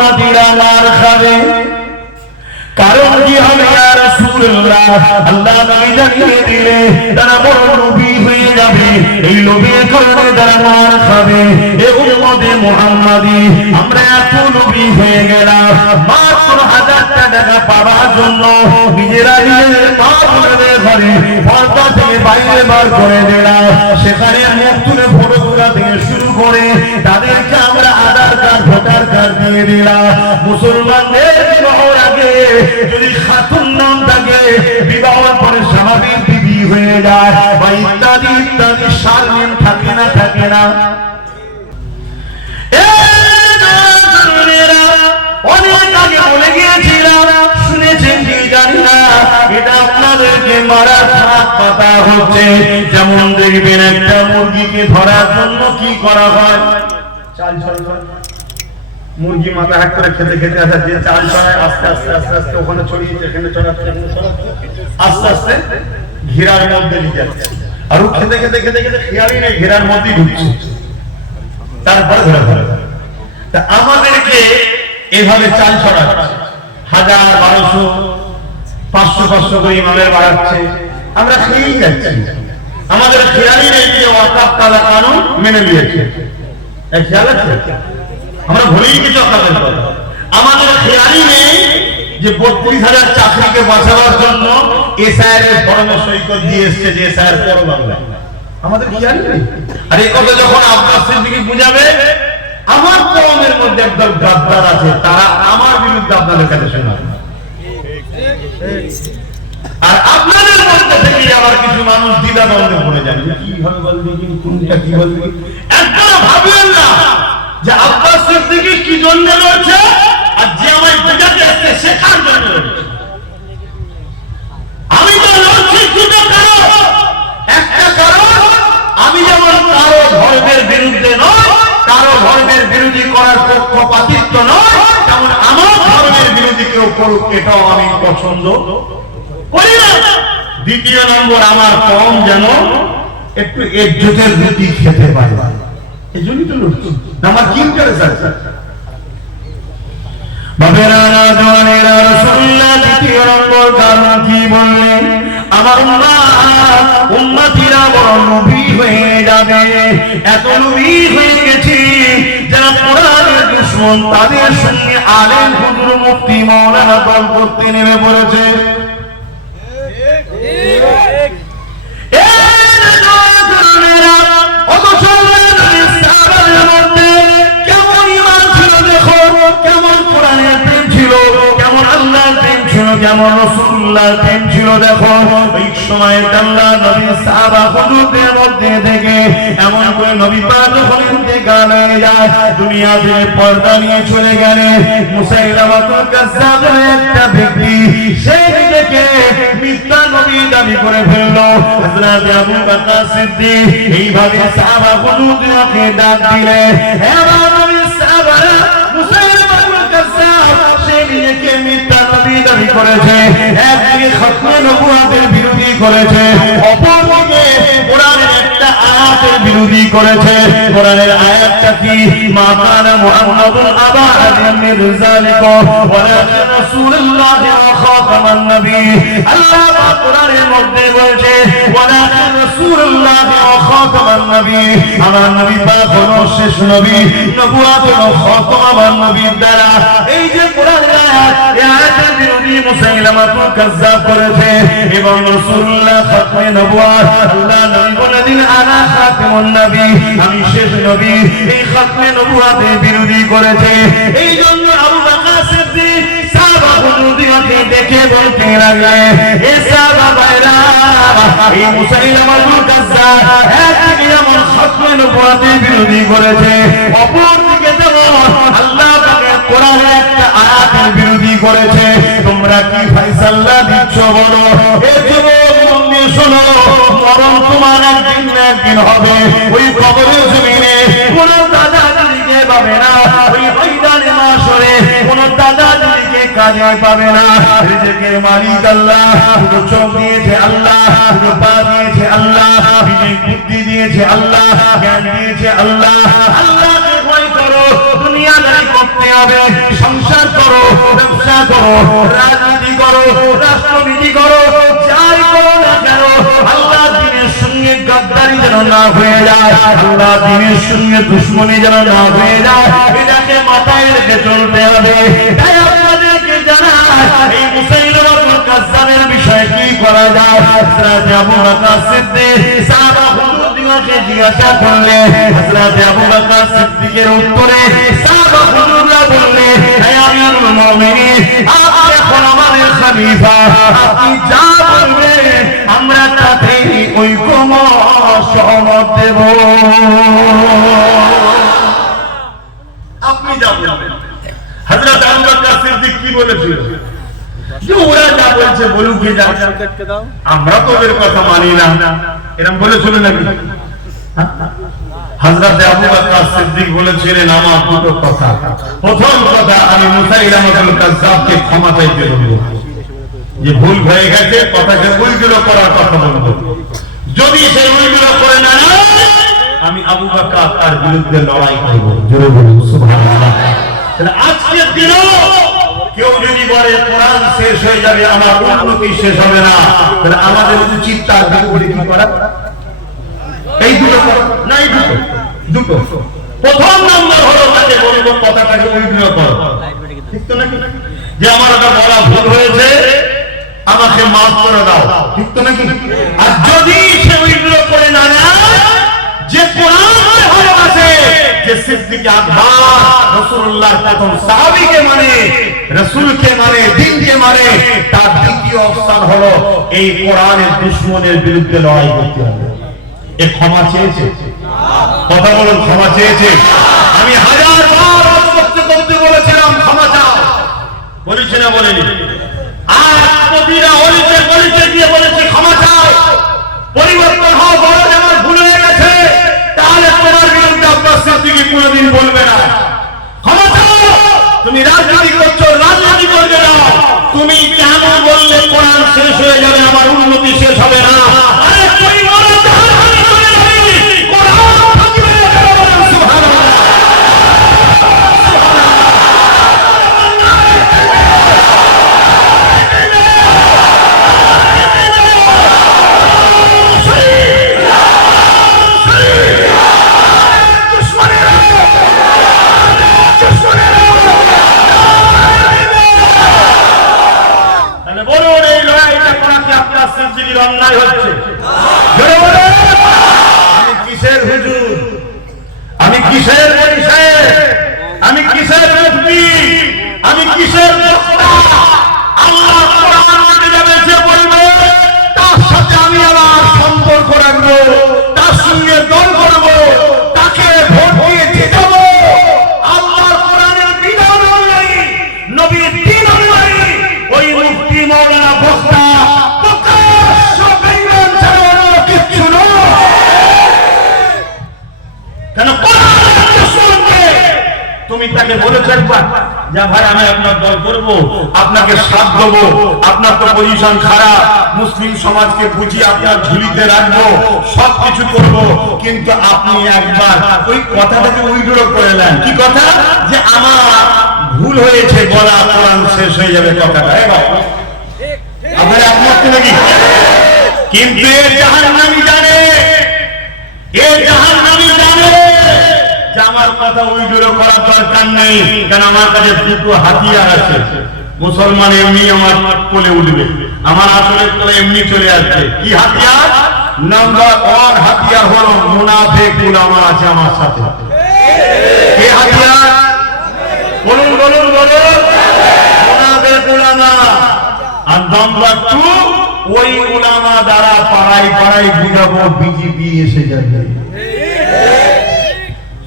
উম্মতিরা মার খাবে। কারণ কি হবে ইয়া রাসূলুল্লাহ, আল্লাহ নবী জানিয়ে দিলে তারা বড় নবী হয়ে যাবে, এই নবীর কারণে তারা মার খাবে। এ উম্মতে মুহাম্মাদি আমরা এত নবী হয়ে গেলাম, মাত্র 1000 টাকা পাওয়ার জন্য নিজেরা নিজেদের মা বোনদের ঘরে পর্দা থেকে বাইরে বার করে দিলাম। সেখানে মুখ তুলে ফটো তোলা থেকে শুরু করে তাদেরকে আমরা আধার কার্ড ভোটার কার্ড দিয়ে দিলাম। মুসলমানদের বিবাহের আগে যদি খাতুন নাম থাকে, বিবাহের পরে স্বাভাবিক বিবি হয়ে যায় বা ইত্যাদি ইত্যাদি শারীন থাকে না, থাকে না। অনেক আগে বলে গিয়েছিলাম, শুনেছেন কি জানি না, এটা আপনাদেরকে মারার হাত পাতা হচ্ছে। যেমন দেখবেন একটা মুরগিকে ধরার জন্য কি করা হয়, চাল ছড়ায়। মুরগি মাথা হাত করে খেতে খেতে আসা যে চাল ছড়ায়, আস্তে আস্তে আস্তে আস্তে ওখানে ছড়িয়েছে, এখানে ছড়াচ্ছে, আস্তে আস্তে ঘেরার মধ্যে নিয়ে যাচ্ছে। আর ও খেতে খেতে খেতে খেতে খেয়ালই নেই ঘেরার মধ্যেই ঢুকছে, তারপরে ধরে ধরে। তা আমাদেরকে এভাবে চাল ছড়াচ্ছে, 1000, 1200, 500 করে ইমামের বাড়াচ্ছে, আমরা খেয়েই যাচ্ছি। আমাদের খেয়ালই নেই যে ওয়াকাফ কালা কানুন মেনে নিয়েছে, খেয়াল আছে? আমরা ভুলেই গেছি আপনাদের কথা। আমাদের খেয়ালই নেই যে 32,000 চাকরিকে বাঁচাবার জন্য এসআইআর এর ফর্মে সই করে দিয়ে এসছে যে এসআইআর পড়ো বাংলা। আমাদের খেয়ালই নেই। আর এই কথা যখন আব্বাস সিদ্দিকী বুঝাবে, আমার কওমের মধ্যে একদল গাদ্দার আছে, তারা আমার বিরুদ্ধে আপনাদের কাছে শোনাবে। আর আপনাদের মধ্যে থেকে আবার কিছু মানুষ দ্বিধাদ্বন্দ্বে পড়ে যাবে, কি হবে বলবে, কোনটা কি বলবে। একদম ভাবলেন না যে আব্বাস সিদ্দিকী কি জন্য লড়ছে, আর যে আমায় বোঝাতে আসছে শেখার জন্য লড়ছে। আমি তো লড়ছি দুটো কারণ। একটা কারণ, আমি যেমন কারো ধর্মের বিরুদ্ধে নয়, কারো ধর্মের বিরোধী করার পক্ষপাতিত্ব নয়, তেমন আমার ধর্মের বিরোধী কেউ করুক এটাও আমি পছন্দ করি না। দ্বিতীয় নম্বর, আমার কম যেন একটু একজুটের রুটি খেতে পারে, এই জন্যই তো লড়ছি। আমার কি ইন্টারেস্ট আছে? বাবেরা জওয়ানেরা রাসূলুল্লাহ দ্বিতীয় নম্বর কারণ কি বললেন, আমার উম্মতিরা বড় নবী হয়ে যাবে। এত নবী হয়ে গেছি যারা কোরআনের দুশমন, তাদের সঙ্গে আলেম হুজুর মুফতি মাওলানা দল করতে নেমে পড়েছে। কেমন কোরআনের প্রেম ছিল, কেমন আল্লাহর প্রেম ছিল, কেমন রাসূলুল্লাহর প্রেম ছিল। দেখো ওই সময় আল্লাহ নবীর সাহাবা হুজুরদের মধ্যে থেকে এমন করে নবী পাক যখন ইন্তেকাল হয়ে যায়, দুনিয়া থেকে পর্দা নিয়ে চলে গেলেন, মুসাইলামাতুল কাজ্জাব একটা ব্যক্তি সেই নিজেকে মিথ্যা নবী দাবি করে ফেললো। হযরত আবু বকর সিদ্দিক এইভাবে সাহাবা হুজুরদেরকে ডাক দিলেন, হে নবীর সাহাবারা, মুসাইলামাতুল কাজ্জাব সে নিজেকে মিথ্যা নবী দাবি করেছে, একদিকে খতমে নবুওয়াতের বিরোধী করেছে, অপরদিকে কোরআনের একটা আয়াতের বিরোধী করেছে। কোরআনের আয়াতটা কি, মা কানা মুহাম্মাদুন আবা আহাদিন মিন রিজালিকুম ওয়ালাকিন রাসূলুল্লাহি ওয়া খাতামান নবী। আল্লাহ পাক কোরআনের মধ্যে বলছে, ওয়ালাকিন রাসূলুল্লাহি ওয়া খাতামান নবী, আমার নবী পাক হলো শেষ নবী, নবুওয়াত হলো খতম আমার নবীর দ্বারা। এই যে কোরআনের আয়াত, এই আয়াতের বিরোধী মুসাইলামাতুল কাজ্জাব করেছে এবং রাসূলুল্লাহ খতমে নবুওয়াত, আল্লাহ নবী বলে দিন আনা খাতামুন নবী, আমি শেষ নবী, এই খতমে নবুওয়াতের বিরোধী করেছে। এই জন্য আবু বকর সিদ্দিক সাহাবা হুজুরদেরকে দেখে বলতে লাগলেন, হে সাহাবা ভাইরা, এই মুসাইলামাতুল কাজ্জাব একদিকে যেমন খতমে নবুওয়াতের বিরোধী করেছে, অপরদিকে যেমন আল্লাহ পাকের কোরআনের একটা আয়াতের বিরোধী করেছে। তোমরা কি ফয়সালা দিচ্ছ বলো? হে যুবক মনে শোনো, মরণ তোমার একদিন না একদিন হবে। ওই কবরের জমিনে কোন দাদা দিদিকে পাবে না, ওই ময়দানে মাশরে কোন দাদা দিদিকে কাজে পাবে না। রিজিকের মালিক আল্লাহ, পুরো চোখ দিয়েছে আল্লাহ, পুরো পা দিয়েছে আল্লাহ, বিবেক বুদ্ধি দিয়েছে আল্লাহ, জ্ঞান দিয়েছে আল্লাহ। আল্লাহকে ভয় করো, দুনিয়া দুনিয়াদারি করতে হবে, সংসার করো, ব্যবসা করো, রাজনীতি করো, রাষ্ট্রনীতি করো, যাই করো না কেন আল্লাহ দ্বীনের সঙ্গে গাদ্দারি যেন না হয়ে যায়, আল্লাহ দ্বীনের সঙ্গে দুশমনি যেন না হয়ে যায়, এটাকে মাথায় রেখে চলতে হবে। তাই আপনাদেরকে জানাই এই মুসাইলামাতুল কাজ্জাবের বিষয়ে কি করা যায়। হযরত আবু বকর সিদ্দিক সাহাবা হুজুরকে জিজ্ঞাসা করলে, হযরত আবু বকর সিদ্দিকের উত্তরে সাহাবা হুজুররা বললে, হে আমিরুল মুমিনিন, আপনি এখন আমাদের খলিফা, আপনি যা বলবেন আমরা তাতে ঐকমত সহমত দেব। আপনি যা বলবেন। হযরত আবু বকর সিদ্দিক কি বলেছিল? যে ওরা যা বলছে বলুক, আমরা তো ওদের কথা মানি না, এরকম বলেছিল নাকি? হযরত আবু বকর সিদ্দিক বলেছিলেন আমার দুটো কথা। প্রথম কথা, আমি মুসাইলামাতুল কাজ্জাবকে ক্ষমা চাইতে বলবো, যে ভুল হয়ে গেছে, কথাকে উল্টো করার কথা বলবো। যদি সে উল্টো করে না আমি আবু বকর তার বিরুদ্ধে লড়াই করব। জোরে বলুন সুবহানাল্লাহ। তাহলে আজকের দিনও কেউ যদি বলে কোরআন শেষ হয়ে যাবে, আমার উন্নতি শেষ হবে না, তাহলে আমাদের উচিত তার বিরুদ্ধে কি করা? এই দুটো না, এই দুটো। প্রথম নম্বর হলো তাকে বলবো কথাটাকে উল্টো করো, ঠিক তো নাকি? যে আমার এটা বলা ভুল হয়েছে, আমাকে মাফ করে দাও, ঠিক তো নাকি? আর যদি সে উল্টো করে না যে কোরআনকে ভালোবাসে, যে সিদ্দিক আকবর রাসূলুল্লাহর প্রথম সাহাবীকে মানে, রাসূলকে মানে, দ্বীনকে মানে, তার দ্বিতীয় অবস্থান হলো এই কোরআনের দুশমনের বিরুদ্ধে লড়াই করতে হবে। এ ক্ষমা চেয়েছে? কথা বলুন, ক্ষমা চেয়েছে? আমি হাজার বার করতে বলেছিলাম ক্ষমা চাও, বলেছি না বলেনি? আর প্রতিটা অলিতে গিয়ে বলেছি ক্ষমা চাও, পরিবর্তন হও, বলো আমার ভুল হয়ে গেছে, তাহলে তোমার বিরুদ্ধে আব্বাস সিদ্দিকী কোনোদিন বলবে না। ক্ষমা চাও। তুমি রাজনীতি করছো, রাজনীতি করবে না। তুমি কেন বললে কোরআন শেষ হয়ে যাবে, আমার উন্নতি শেষ হবে না? আরে পরিবর্তন অন্যায় হচ্ছে। আমি কিসের হুজুর, আমি কিসের পরিচয়, আমি কিসের মুফতি, আমি কিসের বক্তা? আল্লাহ কোরআন যাবে যে বলবে তার সাথে আমি আমার সম্পর্ক রাখবো, তার সঙ্গে দল করবো, তাকে ভোট দিয়ে জিতাবো। আল্লাহর কোরআনের বিধান অনুযায়ী, নবীর দ্বীন অনুযায়ী ওই মুফতি মাওলানা বক্তা তুমি তাকে বলেছো একবার, যা ভাই আমি আপনার দল করবো, আপনাকে সাথ দেবো, আপনার তো পজিশন খারাপ, মুসলিম সমাজকে বুঝিয়ে আপনার ঝুলিতে রাখবো, সবকিছু করবো, কিন্তু আপনি একবার ওই কথাটাকে উইড্র করে নেন। কি কথা? যে আমার ভুল হয়েছে বলা, কোরআন শেষ হয়ে যাবে কথাটা। আপনার একমত নাকি? কিন্তু এ জাহান্নামী জানে, এ জাহান্নামী জানে যে আমার কথা উইড্র করার দরকার নেই, কারণ আমার কাছে দুটো হাতিয়ার আছে। মুসলমান এমনি আমার কোলে উঠবে, আমার আসলে কোলে এমনি চলে আসছে। কি হাতিয়ার? নাম্বার 1 হাতিয়ার হলো মুনাফিক উলামা আছে আমার সাথে। কি হাতিয়ার? বলুন বলুন বলুন, মুনাফিক উলামা। আর নাম্বার 2, ওই উলামা দ্বারা পাড়ায় পাড়ায় বুঝাবো বিজেপি এসে যাবে।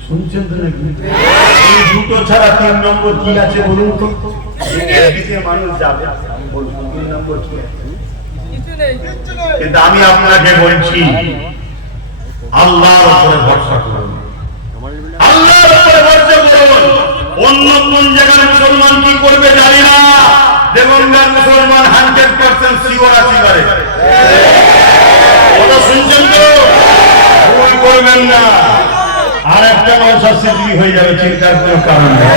শুনছেন তো নাকি? এই দুটো ছাড়া 3 নম্বর কি আছে বলুন তো? এদিকে মানুষ যাবে, বলুন 3 নম্বর কি আছে? কিন্তু আমি আপনাকে বলছি, আল্লাহর উপরে ভরসা করুন, আল্লাহর উপরে ভরসা করুন। অন্য কোন জায়গায় মুসলমান কি করবে জানি না, দেবঙ্গার মুসলমান 100% সিওর আছে করে। ওটা শুনছেন তো? ভুল করবেন না। আর একটা নওশাদ সিদ্দিকী হয়ে যাবে, চিন্তার কোনো কারণ নেই।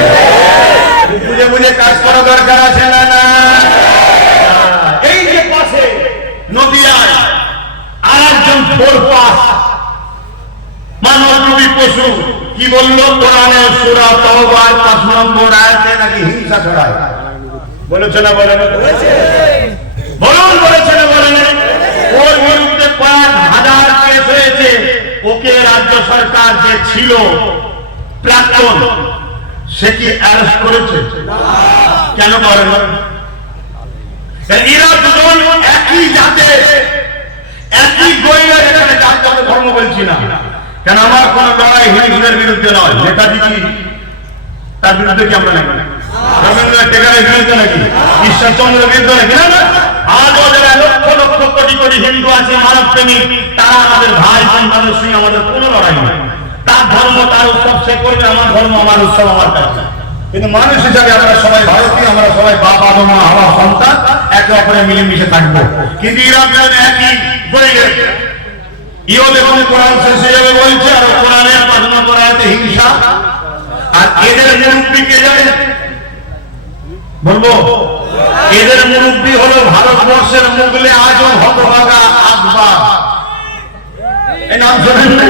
বুঝে বুঝে কাজ করা দরকার আছে না? না। এই যে পাশে নদিয়ায় আর একজন ফোরপাস মানবরূপী পশু কি বলল? কোরআনের সূরা তাওবার ৫ নম্বর আয়াতে নাকি হিংসা ছড়ায়। বলেছে না? বলেন বলেছে না? বলেন। ওর বিরুদ্ধে কয়েক হাজার কেস হয়েছে। ওকে রাজ্য সরকার যে ছিল প্রাক্তন, সে কি অ্যারেস্ট করেছে? কেন করে না? এরা দুজন একই জাতে, একই গোয়ের। এখানে জাতগত ধর্ম বলছি না, কেন আমার কোন লড়াই হিন্দুদের বিরুদ্ধে নয়। নেতাজি কি তার বিরুদ্ধে কি আমরা নাকি? রবীন্দ্রনাথ টেকারের বিরুদ্ধে নাকি? ঈশ্বরচন্দ্রের বিরুদ্ধে নাকি? না। আজও যারা লক্ষ লক্ষ কোটি কোটি হিন্দু আছে মানব প্রেমিক, তারা আমাদের ভাই বোন, তাদের সঙ্গে আমাদের কোনো লড়াই নেই। তার ধর্ম তার উৎসব সে করবে, আমার ধর্ম আমার উৎসব আমার কাছে। কিন্তু মানুষ হিসাবে আমরা সবাই ভারতীয়, আমরা সবাই বাবা মা হওয়া সন্তান, একে অপরে মিলেমিশে থাকবো। কিন্তু এরা একই বলে গেছে। ইও দেখুন কোরআন শেষ হয়ে যাবে বলছে, আর কোরআনের ৫ নম্বর আয়াতে হিংসা। আর এদের মুরব্বী কে যাবে বলবো? এদের মুরব্বী হলো ভারতবর্ষের মুগলে আজম হতভাগা আকবর। এই নাম শোনেন না?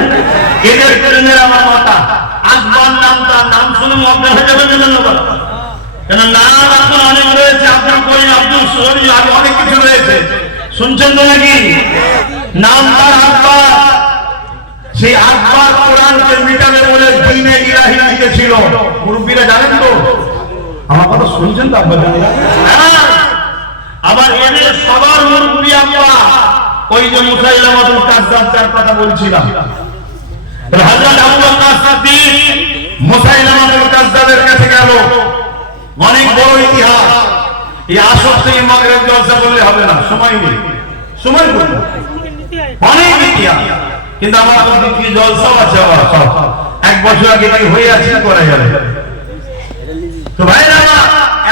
এদের প্রেমের আমার মাতা আকবর নামটা, নাম শুনে মগ্ন হয়ে যাবে না? কেন নাম আপনার অনেক রয়েছে, আব্দুল করিম, আব্দুল শরীফ, আর অনেক কিছু রয়েছে। শুনছেন তো নাকি? নাম তার আকবর। সেই আকবর কোরআনকে মিটাবে বলে দ্বীনে ইলাহি লিখেছিল। মুরব্বীরা জানেন তো? আমার কথা শুনছেন তো আপনারা? আবার এদের সবার মুরব্বী আব্বা ওই যে মুসাইলামাতুল কাযযাব, যার কথা বলছিলাম। হযরত আবু বকর সিদ্দিক মুসাইলামাতুল কাযযাবের কাছে গেল। অনেক বড় ইতিহাস। এই আসর থেকে মাগরিব জলসা বললে হবে না, সময় নেই। সময় বলবো অনেক ইতিহাস, কিন্তু আমার মধ্যে কি জলসাও আছে। আবার সব 1 বছর আগে কি হয়ে আছে করা যাবে। তো ভাইরা,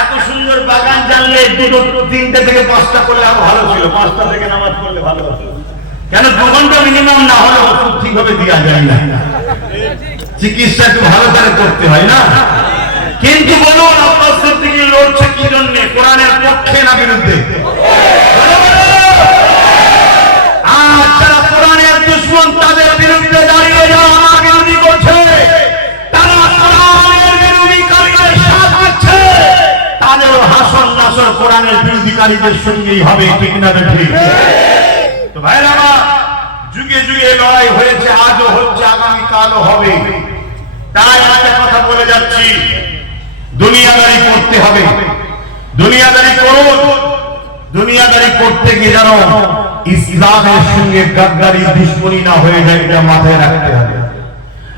এত সুন্দর বাগান জানলে 2, 3টে থেকে 5টা করলে আরো ভালো ছিল। 5টা থেকে নামাজ পড়লে ভালো হতো। কেন 2 ঘন্টা মিনিমাম না হলে ওষুধ ঠিকভাবে দেওয়া যায় না, চিকিৎসা একটু ভালো করে করতে হয় না? কিন্তু বলুন আব্বাস সিদ্দিকী লড়ছে কি জন্য? কোরআনের পক্ষে না বিরুদ্ধে? আর যারা কোরআনের দুশমন, তাদের বিরুদ্ধে দাঁড়িয়ে যাওয়া আমার বিরোধী করছে, তারা কোরআনের বিরোধীকারীদের সাথ দিচ্ছে, তাদেরও হাসর নাসর কোরআনের বিরোধীকারীদের সঙ্গেই হবে। ঠিক না? ঠিক। তো ভাইরা, যুগে যুগে লড়াই হয়েছে, আজও হচ্ছে, আগামীকালও হবে। তাই একটা কথা বলে যাচ্ছি, দুনিয়াদারি করতে হবে। দুনিয়াদারি করুন। দুনিয়াদারি করতে গিয়ে যেন ইসলামের সঙ্গে গাদ্দারি, দুশমনি না হয়ে যায়, এটা মাথায় রাখতে হবে।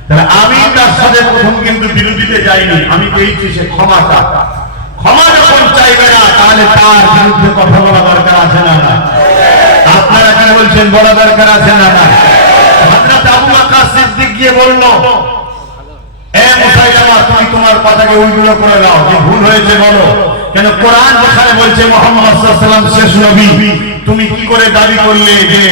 তাহলে আমি তার সাথে প্রথম কিন্তু বিরোধীতে যাইনি। আমি পেয়েছি সে ক্ষমাটা। ক্ষমা যখন চাইবে না, তাহলে তার বিরুদ্ধে কথা বলা দরকার আছে না? না। আপনারা কি বলছেন? বলা দরকার আছে না? না। হযরত আবু বকর সিদ্দিক গিয়ে বলল, এ মুসাইলামা, তুমি তোমার কথাকে উল্টো করে দাও, যে ভুল হয়েছে বলো। কেন কোরআন যেখানে বলছে মুহাম্মদ সাল্লাল্লাহু আলাইহি ওয়াসাল্লাম শেষ নবী, তুমি কি করে দাবি করলে যে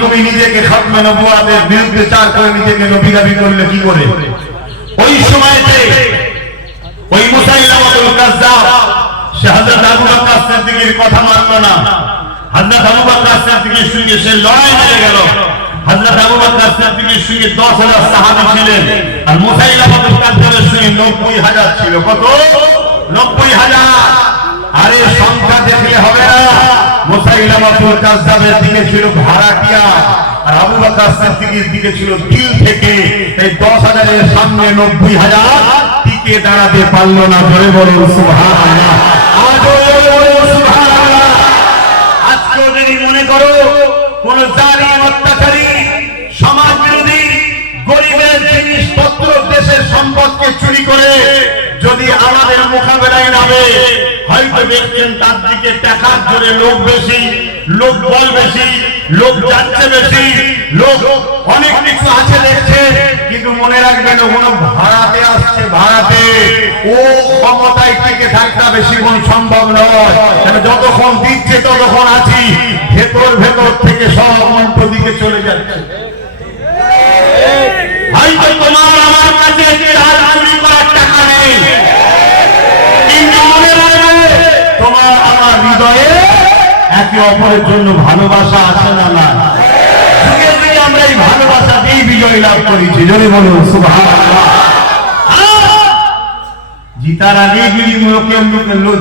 তুমি নিজেকে খতমে নবুওয়াতের বিরুদ্ধে চার করে নিজেকে নবী দাবি করলে কি করে? ওই সময়তে ওই মুসাইলামাতুল কাযযাব সে হযরত আবু বকর সিদ্দিকের কথা মানলো না। হযরত আবু বকর সিদ্দিকের সঙ্গে সে লড়াই লেগে গেল। হযরত আবু বকর সিদ্দিকের সঙ্গে 10,000 সাহাবী ছিলেন, আর মুসাইলামাতুল কাযযাবের সঙ্গে 90,000 ছিল। কত? 90,000। আরে সংখ্যা দেখলে হবে না। মুসাইলামাতুল কাযযাবের দিকে ছিল ভাড়াটিয়া, আর আবু বকর সিদ্দিকের দিকে ছিল দিল থেকে। এই 10,000 এর সামনে 90,000 টিকে দাঁড়াতে পারলো না। জোরে বলুন সুবহানাল্লাহ। আজও বলুন সুবহানাল্লাহ। আজকেও যদি মনে করো কোন জালিম, অত্যাচারী, সমাজ বিরোধী, গরিবের জিনিসপত্র, দেশের সম্পদকে চুরি করে যদি আমাদের মোকাবেলায় নামে, হয়তো দেখছেন তার দিকে টাকার জোরে লোক বেশি, লোক বল বেশি, লোক যাচ্ছে বেশি, লোক অনেক কিছু আছে দেখছে, কিন্তু মনে রাখবেন ওগুলো ভাড়াতে আসছে। ভাড়াতে ও ক্ষমতায় টিকে থাকা বেশিক্ষণ সম্ভব নয়। যতক্ষণ দিচ্ছে ততক্ষণ আছি, ভেতর ভেতর থেকে সব অন্ত দিকে চলে যাচ্ছে। হয়তো তোমার আমার কাছে চাল চুরি করার টাকা নেই, কিন্তু মনে রাখবে তোমার আমার হৃদয়ে একে অপরের জন্য ভালোবাসা আছে না না? যুগে যুগে আমরা এই ভালোবাসাতেই বিজয় লাভ করেছি। জোরে বলুন সুবহানাল্লাহ। জিতার আগে যদি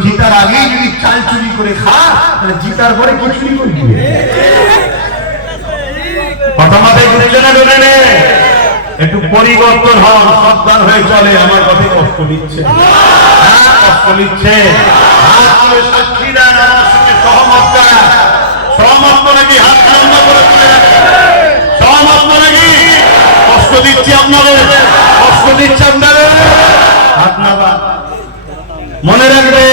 জিতার আগে যদি চাল চুরি করে খা, তাহলে জিতার পরে কি চুরি করবি? কথা মাথায় ঘুরছে না? ধরে নে, একটু পরিবর্তন হন, সাবধান হয়ে চলে। আমার কথা কষ্ট দিচ্ছে, কষ্ট দিচ্ছে। সাক্ষী দেন আমার সঙ্গে সহমত দেন। সহমত নাকি হাত ঠান্ডা করে তুলে রাখেন? সহমত নাকি? কষ্ট দিচ্ছে আপনাদের, কষ্ট দিচ্ছে আপনাদের, হাত না বা। মনে রাখবে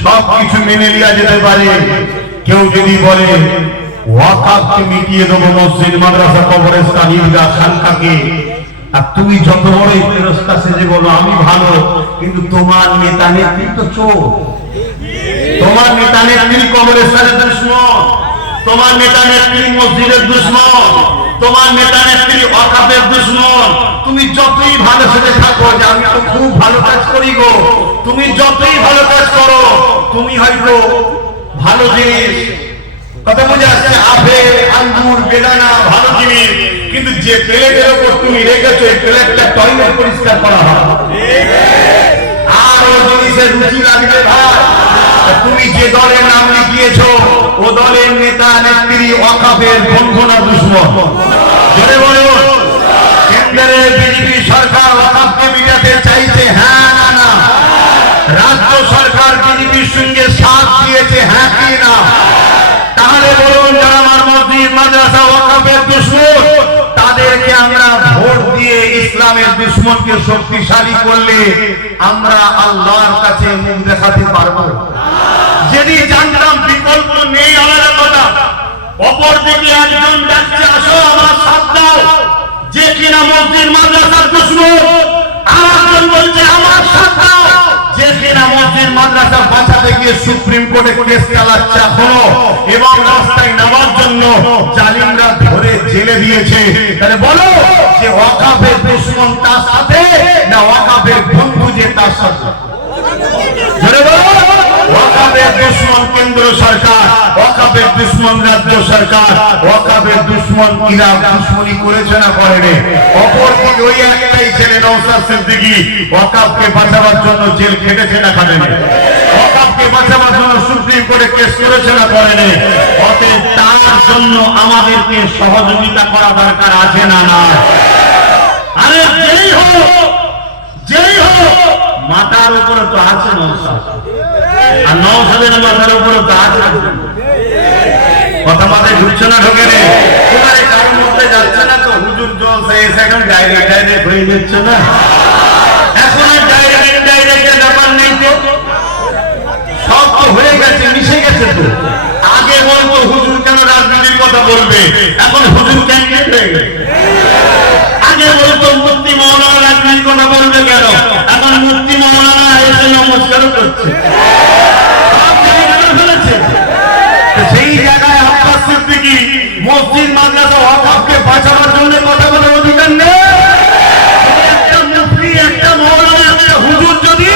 সব কিছু মেনে নেওয়া যেতে পারে। কেউ যদি বলে ওয়াকাফকে মিটিয়ে দেবো, মসজিদ মাদ্রাসা কবরস্থান ঈদগাহ খানকাকে, আর তুমি যত বড় ফেরেশতা সেজে বলো আমি ভালো, কিন্তু তোমার নেতা নেত্রী তো চোর। তোমার নেতা নেত্রী কবরস্থানের দুশমন, তোমার নেতা নেত্রী মসজিদের দুশমন, তোমার নেতা নেত্রী ওয়াকাফের দুশমন। তুমি যতই ভালো সেজে থাকো যে আমি তো খুব ভালো কাজ করি গো, তুমি যতই ভালো কাজ করো, তুমি হয়তো ভালো জিনিস, কথা বুঝে আসছে, আপেল আঙ্গুর বেদানা ভালো জিনিস, কিন্তু যে প্লেটের উপর তুমি রেখেছো এই প্লেটটা টয়লেট পরিষ্কার করা হয়, আর ওই জিনিসের রুচি লাগবে ভাই। তুমি যে দলের নাম লিখিয়েছো ও দলের নেতা নেত্রী ওয়াকাফের বন্ধনা দুশমন। জোরে বলুন, কেন্দ্রের বিজেপি সরকার ওয়াকাফকে মিটাতে চাইছে, হ্যাঁ না না? রাজ্য সরকার বিজেপির সঙ্গে সাথ দিয়েছে, হ্যাঁ কি না? তাহলে বলুন, যারা আমার মসজিদ মাদ্রাসা ওয়াকাফের দুশমন, তাদেরকে আমরা ভোট দিয়ে ইসলামের দুশমনকে শক্তিশালী করলে আমরা আল্লাহর কাছে মুখ দেখাতে পারবো? যদি জানতাম বিকল্প নেই আলাদা কথা। অপর দিকে একজন যাচ্ছে, আসো আমার সাথ দাও, যে কিনা মসজিদ মাদ্রাসার দুশমন, আর একজন বলছে আমার সাথ দাও, যে কিনা মসজিদ মাদ্রাসা বাঁচাতে গিয়ে সুপ্রিম কোর্টে কেস চালাচ্ছে এখনো, এবং রাস্তায় নামার জন্য জালিমরা ধরে জেলে দিয়েছে। তাহলে বলো যে ওয়াকাফের দুশমন তার সাথে না ওয়াকাফের বন্ধু যে তার সাথে? ধরে বলো, ওয়াকাফের দুশমন কেন্দ্র সরকার, ওয়াকাফের দুশমন রাজ্য সরকার, ওয়াকাফের দুশমন ইরাক দুশমনি করেছে না করেনি? অপরদিকে ওই একটাই ছেলে নওশাদ সিদ্দিকী ওয়াকাফকে বাঁচাবার জন্য জেল খেটেছে না খাটেনি? ওয়াকাফকে বাঁচাবার জন্য সুপ্রিম কোর্টে কেস করেছে না করেনি? অতএব তার জন্য আমাদেরকে সহযোগিতা করা দরকার আছে না না? আরে যেই হোক, যেই হোক, মাথার উপরে তো আছে নওশাদ, আর নওশাদের মাথার উপরে তো আছে। কথা মাথায় ঢুকছে না? ঢোকে রে? তোমার কারোর মধ্যে যাচ্ছে না তো? হুজুর জলসা এসে এখন ডাইরেক্ট ডাইরেক্ট হয়ে যাচ্ছে না? এখন আর ডাইরেক্ট ডাইরেক্টের ব্যাপার নেই তো, সব তো হয়ে গেছে, মিশে গেছে তো। আগে বলতো হুজুর কেন রাজনীতির কথা বলবে, এখন হুজুর ক্যান্ডিডেট হয়ে গেছে। আগে বলতো মুফতি মাওলানা রাজনীতির কথা বলবে কেন, এখন মুফতি মাওলানা এসে নমস্কার করছে। সেই জায়গায় আব্বাস সিদ্দিকী মসজিদ মাদ্রাসা ওয়াকাফকে বাঁচাবার জন্য কথা বলার অধিকার নেই? একটা মুফতি, একটা মাওলানা, একটা হুজুর যদি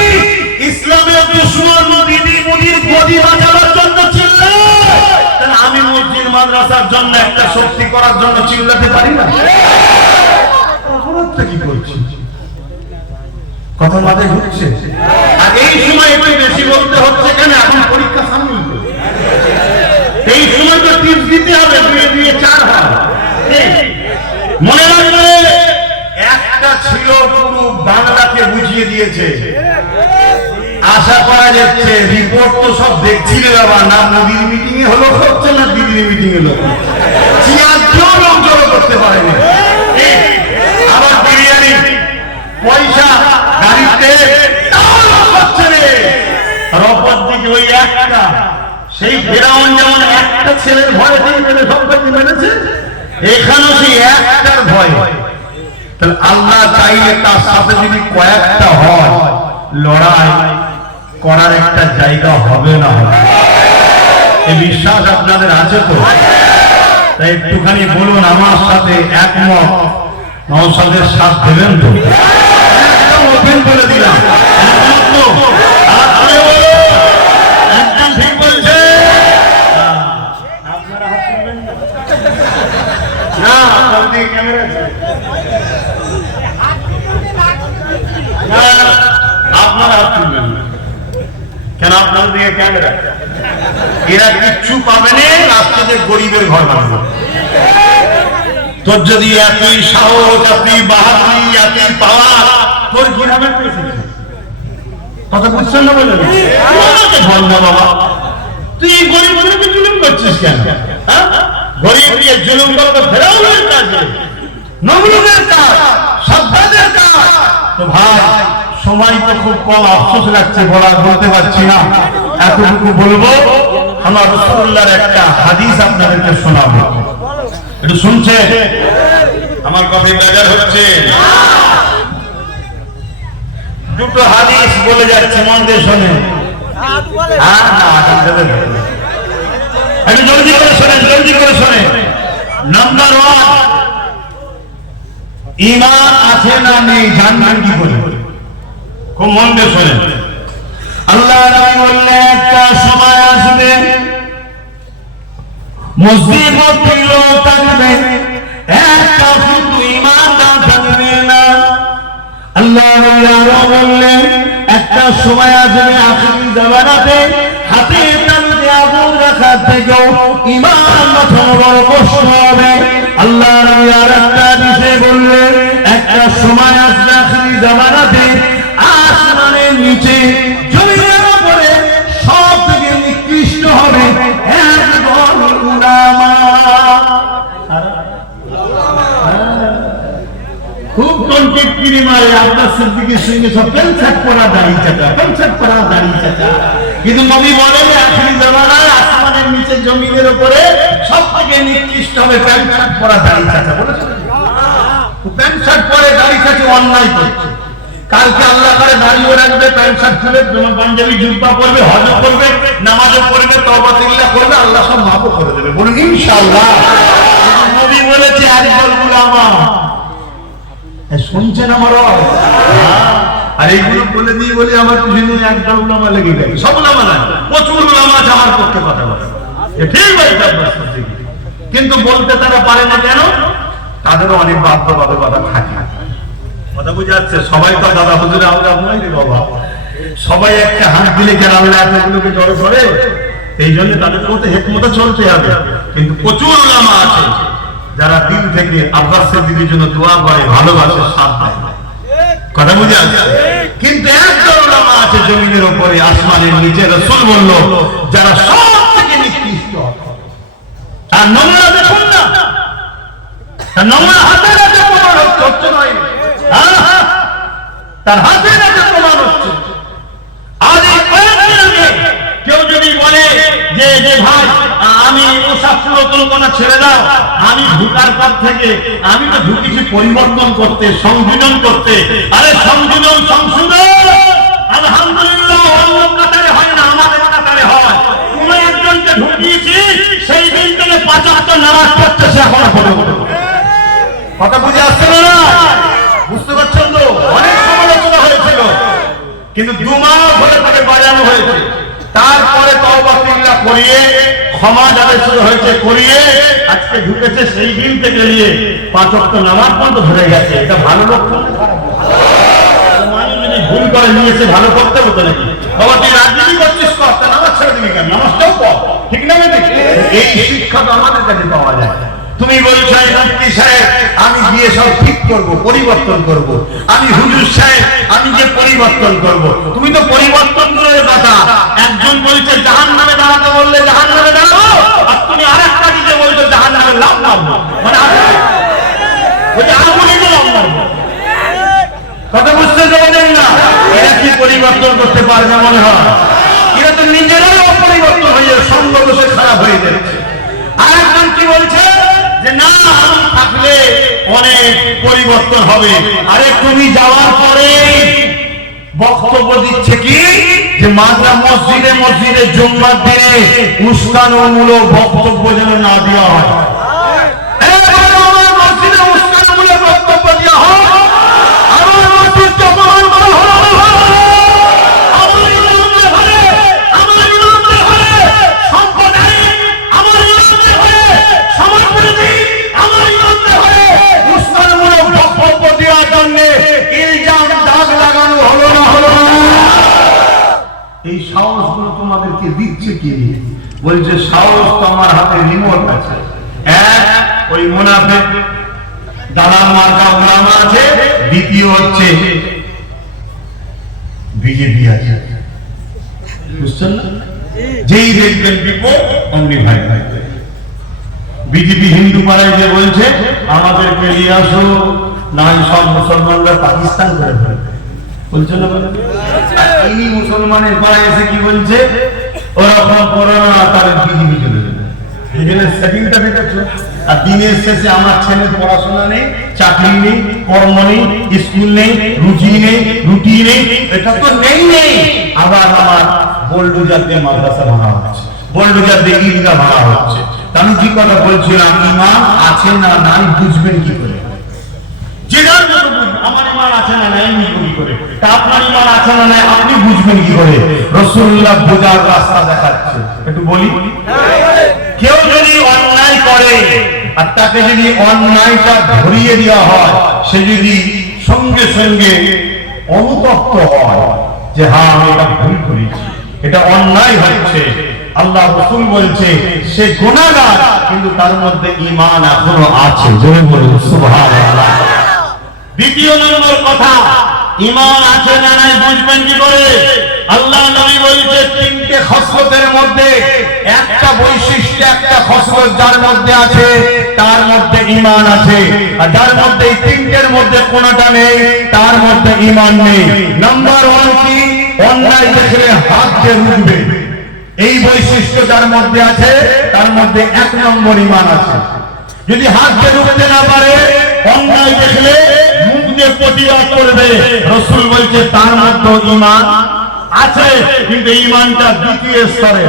ইসলামের দুশমন দিদি মুদির গদি বাঁচাবার জন্য চিল্লায়, তাহলে আমি মসজিদ মাদ্রাসার জন্য একটা শক্তি করার জন্য চিল্লাতে পারি না? অপরাধটা কি করছি? কথা মাথায় ঢুকছে? আর এই সময় একটু বেশি বলতে হচ্ছে কেন? এখন পরীক্ষা সামনে, এই সময় তো টিপস দিতে হবে, 2-4 হয়। মনে রাখবে, একটা ছিল পুরো বাংলাকে বুঝিয়ে দিয়েছে। আশা করা যাচ্ছে রিপোর্ট তো সব দেখছিলে বাবা, না মোদির মিটিং এ হলো হচ্ছে না দিদির মিটিং এ হলো, চেয়ারকেও লোক জড়ো করতে পারেনি। আবার বিরিয়ানি পয়সা গাড়িতে হচ্ছে রে, আর অপর দিকে ওই একটা, সেই ফেরাউন যেমন একটা ছেলের ভয় দিয়ে মেরে সবাইকে মেরেছে, এখানেও সেই একটার ভয়। তাহলে আল্লাহ চাইলে তার সাথে যদি কয়েকটা হয়, লড়াই করার একটা জায়গা হবে না? এই বিশ্বাস আপনাদের আছে তো? তাই একটুখানি বলুন আমার সাথে একমত, নওশাদের সাথ দেবেন তো? একদম ওপেন করে দিলাম, একদম ঠিক বলছে। আপনারা হাত তুলবেন না, আপনার দিকে ক্যামেরা আছে না, আপনারা হাত তুলবেন না কেন? আপনার দিকে ক্যামেরা। এরা কিচ্ছু পাবে না, রাস্তাতে গরিবের ঘর বানাবো। তোর যদি এতই সাহস, এতই বাহাদুরি, এতই পাওয়ার, তোর গ্রামের প্রেসিডেন্ট কথা বুঝছেন না? বলে বাবা, তুই গরিবদেরকে জুলুম করছিস কেন? গরিবকে জুলুম করতে ফেরাউনের কাজ, নমরুদের কাজ, সাদ্দাদের কাজ। তো ভাই, সময় তো খুব কম, আফসোস লাগছে, বলতে পারছি না। এতটুকু বলবো, আমার রাসূলুল্লাহর একটা হাদিস আপনাদেরকে শোনাবো, একটু শুনছে? আমার কথা বাজার হচ্ছে, দুটো হাদিস বলে যাচ্ছে, মন দিয়ে শোনেন। একটু জলদি করে শোনেন, জলদি করে শোনেন। নাম্বার 1, ঈমান আছে না নেই জানবেন কি করে? খুব মন দিয়ে শোনেন। আল্লাহ নবী বললেন, একটা সময় আসবে মসজিদ ভর্তি লোক থাকবে, একটা শুধু ঈমানদার থাকবে না। আল্লাহ নবী আরো বললেন, একটা সময় আসবে আখিরি জামানাতে হাতে তালুতে আগুন রাখার থেকেও ঈমান বাঁচানো বড় কষ্ট হবে। আল্লাহ নবী আর একটা হাদিসে বললেন, একটা সময় আসবে আখিরি জামানাতে আসমানের নিচে জমিনের উপরে সব থেকে নিকৃষ্ট হবে একদল উলামা। খুব কন্টেক্ট কিনে মারে আপনার সিদ্দিকের সঙ্গে সব পেনশাট পরা দাঁড়িয়ে চাচা, পেনশাট পরা দাঁড়িয়ে চাচা। কিন্তু নবী বলেন, আখিরি জামানায় আসমানের নিচে জমিনের উপরে সব থেকে নিকৃষ্ট হবে পেনশাট পরা দাঁড়িয়ে চাচা। বলেছেন পেনশাট পরে দাঁড়িয়ে চাচা অন্যায় করছে। কালকে আল্লাহ করে দাঁড়িয়ে রাখবে, প্যান্ট শার্ট খুলে পাঞ্জাবি জুব্বা পরবে, হজ করবে, নামাজও পড়বে, তওবা তিল্লাহ করবে, আল্লাহ সব মাফও করে দেবে, বলুন ইনশাআল্লাহ। নবী বলেছে একদল উলামা, শুনছেন আমার? আর এইগুলো বলে দিয়ে বলি আমার পিছনে একদল উলামা লেগে গেছে। সব উলামা না, প্রচুর উলামা আছে আমার পক্ষে কথা বলে, ঠিক আছে, কিন্তু বলতে তারা পারে না কেন? তাদেরও অনেক বাধ্যবাধকতা থাকে। কথা বুঝে যাচ্ছে? সবাই তো দাদা হুজুর আমরা নয় রে বাবা, সবাই একটা হাত দিলে কেন আল্লাহ এতগুলোকে জড়ো করে? এই জন্য তাদের মধ্যে হিকমতে চলতে হবে। কিন্তু প্রচুর উলামা আছে যারা দিল থেকে আব্বাস সিদ্দিকের জন্য দোয়া করে, ভালোবাসে, সাথ দেয়। কথা বুঝে যাচ্ছে? কিন্তু একজন উলামা আছে জমিনের উপরে, আসমানের নিচে, রাসূল বলল যারা সব থেকে নিকৃষ্ট। আর নমুনা দেখুন না, নমুনা হাতে রাখতে প্রমাণ হচ্ছে নয়, তার হাতে রাখতে প্রমাণ হচ্ছে। আজ এই কয়েকদিন আগে কেউ যদি বলে যে ভাই আমি ওসব পুরাতন ছেড়ে দাও, আমি ঢুকার পর থেকে আমি তো ঢুকেছি পরিবর্তন করতে, সংযোজন করতে। আরে সংযোজন সংশোধন আলহামদুলিল্লাহ অন্য কাতারে হয় না, আমাদের কাতারে হয়। কোন একজনকে ঢুকিয়েছি, সেই দিন থেকে 5 ওয়াক্ত নামাজ পড়তে সে এখন পড়ে। কথা বুঝে আসছে না? বুঝতে পারছেন তো? অনেক সমালোচনা হয়েছিল, কিন্তু 2 মাস ধরে তাকে বাজানো হয়েছে। তারপরে তওবা তিল্লাহ করিয়ে ক্ষমা যাদের শুরু হয়েছে করিয়ে আজকে ঢুকেছে, সেই দিন থেকে নিয়ে 5 ওয়াক্ত নামাজ পর্যন্ত ধরে গেছে। এটা ভালো লক্ষণ? মানুষ যদি ভুল করে নিয়েছে ভালো করতে হতো নাকি? বাবা তুই রাজনীতি করছিস, কর, নামাজ ছেড়ে দিবি কেন? নামাজটাও পড়, ঠিক না? এই শিক্ষা তো আমাদের কাছে পাওয়া যায়। তুমি বলছো মুফতি সাহেব আমি গিয়ে সব ঠিক করব, পরিবর্তন করব, আমি হুজুর সাহেব আমি যে পরিবর্তন করব। তুমি তো পরিবর্তন করার কথা। একজন বলছে জাহান্নামে দাঁড়াতে বললে জাহান্নামে দাঁড়াবো, আর তুমি আরেকটা দিতে বলছো জাহান্নামে লাফ মারবো, মানে আগুনে লাফ মারবো। কথা বুঝতে পারছেন না? এরা কি পরিবর্তন করতে পারবে মনে হয়? এরা তো নিজেরাই অপরিবর্তন হয়ে সঙ্গ দোষে খারাপ হয়ে যাচ্ছে। আরেকজন কি বলছে যে না আমি থাকলে অনেক পরিবর্তন হবে। আরে তুমি যাওয়ার পরে বক্তব্য দিচ্ছে কি যে মাদ্রাসা মসজিদে মসজিদে জুম্মার দিনে উস্কানিমূলক বক্তব্য যেন না দেওয়া হয়। মসজিদে উস্কানিমূলক বক্তব্য সাহসকে অপমান করা হলো না। আমার ইমামদের ঘরে, আমার ইমামদের ঘরে সম্প্রদায়, আমার ইমামদের ঘরে সমাজবিরোধী, আমার ইমামদের ঘরে উস্কানিমূলক বক্তব্য দেওয়ার জন্য ইলজাম দাগ লাগানো হলো না, হলো না। এই সাহসগুলো তোমাদেরকে দিচ্ছে কি? বলছে সাহস তো আমার হাতে রিমোট আছে। ওই মুনাফিক দালাল মার্কা ওলামা আছে, দ্বিতীয় হচ্ছে বিজেপি আছে। বুঝছেন না? যেই দেখবেন বিপদ অমনি ভাই ভাই। বিজেপি হিন্দু পাড়ায় যে বলছে আমাদেরকে নিয়ে আসো, না সব মুসলমানরা পাকিস্তান করে ফেলবে, বলছে না? ইনি মুসলমানের পাড়ায় এসে কি বলছে, ওরকম করো না, তাহলে বিজেপি চলে যাবে। এখানে সেটিংটা দেখেছো? আর দিনের শেষে আমার ছেলের পড়াশোনা নেই, চাকরি নেই, কর্ম নেই, স্কুল নেই, রুচি নেই, রুটি নেই, এটা তো নেই নেই। আবার আমার বোলডোজার দিয়ে মাদ্রাসা ভাঙা হচ্ছে, বোলডোজার দিয়ে ঈদগাহ ভাঙা হচ্ছে। আমি কি কথা বলছিলাম, ইমান আছে না নাই বুঝবেন কি করে? যেটার মতো বুঝবেন, আমার ইমান আছে না নাই আমি বুঝবো কি করে? তা আপনার ইমান আছে না নাই আপনি বুঝবেন কি করে? রাসূলুল্লাহ বোঝার রাস্তা দেখাচ্ছে। একটু বলি, কেউ যদি অন্যায় করে আর তাকে যদি অন্যায়টা ধরিয়ে দেওয়া হয়, সে যদি সঙ্গে সঙ্গে অনুতপ্ত হয় যে হ্যাঁ আমি এটা ভুল করেছি, এটা অন্যায় হচ্ছে, আল্লাহ রাসূল বলছে সে গুনাহগার, কিন্তু তার মধ্যে ঈমান এখনো আছে। জোরে বলুন সুবহানাল্লাহ। দ্বিতীয় নম্বর কথা, ঈমান আছে না নাই বুঝবেন কি করে? আল্লাহ নবী বলছে তিনটে খসলতের মধ্যে একটা বৈশিষ্ট্য, একটা খসলত যার মধ্যে আছে তার মধ্যে ঈমান আছে, আর যার মধ্যে এই তিনটের মধ্যে কোনটা নেই তার মধ্যে ঈমান নেই। নাম্বার 1 কি? অন্যায় দেখলে হাত দিয়ে রুখবে। এই বৈশিষ্ট্য যার মধ্যে আছে তার মধ্যে 1 নম্বর ঈমান আছে। যদি হাত দিয়ে রুখতে না পারে, অন্যায় দেখলে মুখ দিয়ে প্রতিবাদ করবে, রাসূল বলছে তার মধ্যে ঈমান আছে, কিন্তু ঈমানটা দ্বিতীয় স্তরে।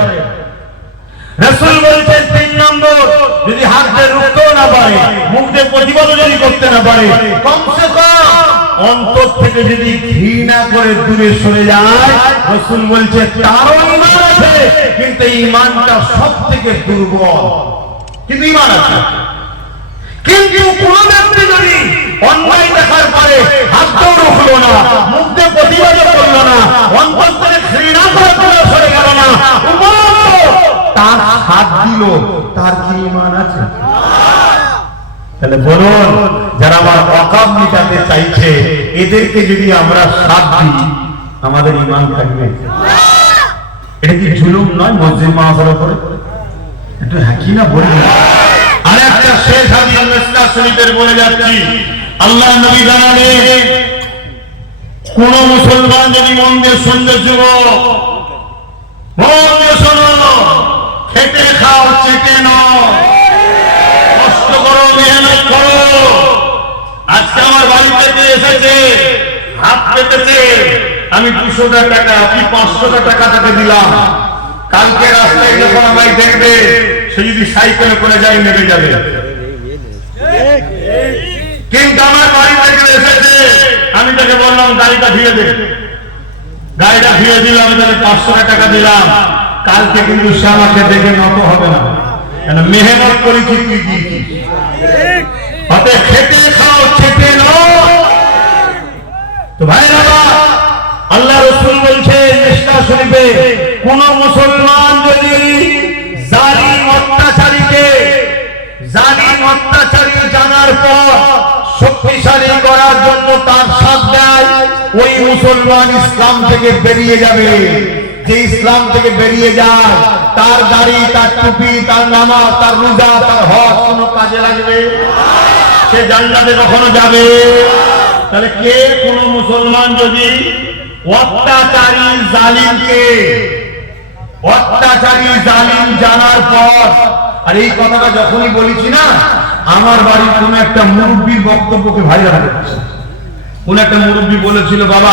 রাসূল বলছে 3 নম্বর, যদি হাত দিয়ে রুখতেও না পারে, মুখ দিয়ে প্রতিবাদও যদি করতে না পারে, কমসে কম অন্তর থেকে যদি ঘৃণা করে দূরে সরে যায়, রাসূল বলছে তারও ঈমান আছে, কিন্তু ঈমানটা সবথেকে দুর্বল, কিন্তু ঈমান আছে। কিন্তু কোন ব্যক্তি যদি অন্যায় দেখার পরে হাতও রুখলো না, মুখ দিয়ে প্রতিবাদও করলো না, অন্তর থেকে ঘৃণা করে দূরে সরে গেল না, তার হাত দিল, তার কি ঈমান আছে? তাহলে বলুন, যারা আমার ওয়াকাব মিটাতে চাইছে এদেরকে যদি আমরা সাথ দিই, আমাদের ঈমান থাকবে? এটা কি জুলুম নয় মসজিদ মাহফিলের উপরে? একটু হ্যাঁ কি না বলি। আরেকটা শেষ হাদিস মিসকাত শরীফের বলে যাচ্ছি, আল্লাহ নবী জানালেন কোন মুসলমান যদি মন দিয়ে শুনতে যুবক, মন দিয়ে শোনো, খেটে খাও, চেটে নাও, কষ্ট করো, মেহনত করো। আজকে আমার বাড়ি থেকে এসেছে, হাত পেতেছে, আমি 200 টাকা, আপনি 500 টাকা তাকে দিলাম। কালকে রাস্তায় যখন আমায় দেখবে, সে যদি সাইকেলে করে যায় নেমে যাবে। কিন্তু আমার বাড়ি থেকে এসেছে, আমি তাকে বললাম গাড়িটা ফিরে দে, গাড়িটা ফিরে দিলাম, আমি তাকে 500 টাকা দিলাম। কালকে কিন্তু সে আমাকে দেখে নত হবে না, কেন মেহনত করেছি তুই দিয়েছিস। হাতে খেতে খাও, চেটে নাও। তো ভাইরা, আল্লাহ রাসূল বলছে মিসকাত শরীফে, কোন মুসলমান যদি জালিম অত্যাচারী জানার পর শক্তিশালী করার জন্য তার সাথ দেয়, ওই মুসলমান ইসলাম থেকে বেরিয়ে যাবে। যে ইসলাম থেকে বেরিয়ে যায়, তার দাড়ি, তার টুপি, তার নামাজ, তার রোজা, তার হজ কোনো কাজে লাগবে? সে জান্নাতে কখনো যাবে? তাহলে কে কোন মুসলমান যদি অত্যাচারী জালিম জানার পর, আর এই কথাটা যখনই বলেছি না, আমার বাড়ির কোন একটা মুরব্বীর বক্তব্যকে ভাইরাল হচ্ছে। কোন একটা মুরব্বী বলেছিল, বাবা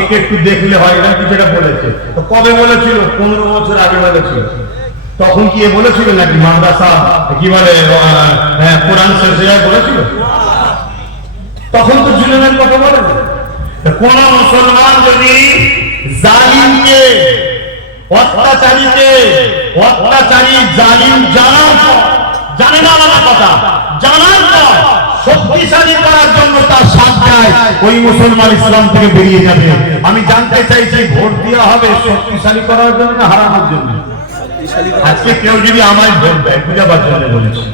একে একটু দেখলে হয়, এরকম কিছু একটা বলেছে। তো কবে বলেছিল? 15 বছর আগে বলেছিল। তখন কি বলেছিল নাকি মাদ্রাসা কি বলে কোরআন শেষ বলেছিল? তখন তো জুলুমের কথা বলে। কোন মুসলমান যদি জালিমকে, অত্যাচারীকে, অত্যাচারী জালিম জানে না আমার কথা, জানার পর শক্তিশালী করার জন্য তার সাথ দেয়, ওই মুসলমান ইসলাম থেকে বেরিয়ে যাবে। আমি জানতে চাইছি ভোট দেওয়া হবে শক্তিশালী করার জন্য না হারানোর জন্য? আজকে কেউ যদি আমায় ভোট দেয় বুঝাবার জন্য বলেছে,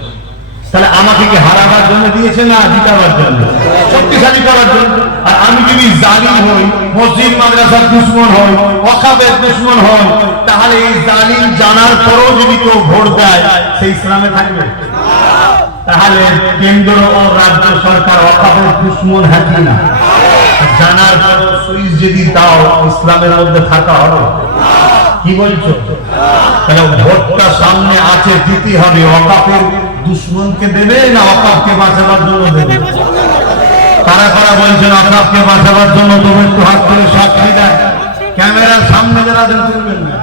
তাহলে আমাকে কি হারাবার জন্য দিয়েছে না জিতাবার জন্য, শক্তিশালী করার জন্য? আর আমি যদি জালিম হই, মসজিদ মাদ্রাসার দুশমন হই, ওয়াকাফের দুশমন হই, তাহলে এই জালিম জানার পরও যদি কেউ ভোট দেয় সে ইসলামে থাকবে? তাহলে কেন্দ্র ও রাজ্য সরকার ওয়াকাফের দুশমন হয় না? জানার পর সুইচ যদি দাও ইসলামের মধ্যে থাকা হবে? কি বলছো? তাহলে ভোটটা সামনে আছে, দিতে হবে। ওয়াকাফের দুশমনকে দেবে না ওয়াকাফকে বাঁচাবার জন্য দেবে? কারা কারা বলছেন ওয়াকাফকে বাঁচাবার জন্য দেবে? একটু হাত করে সাক্ষী দেয়। ক্যামেরার সামনে যারা তুলবেন না,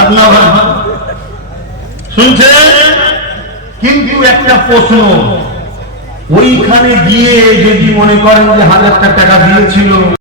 আপনার শুনছেন? কিন্তু একটা প্রশ্ন, ওইখানে গিয়ে যদি মনে করেন যে 1000 টাকা দিয়েছিল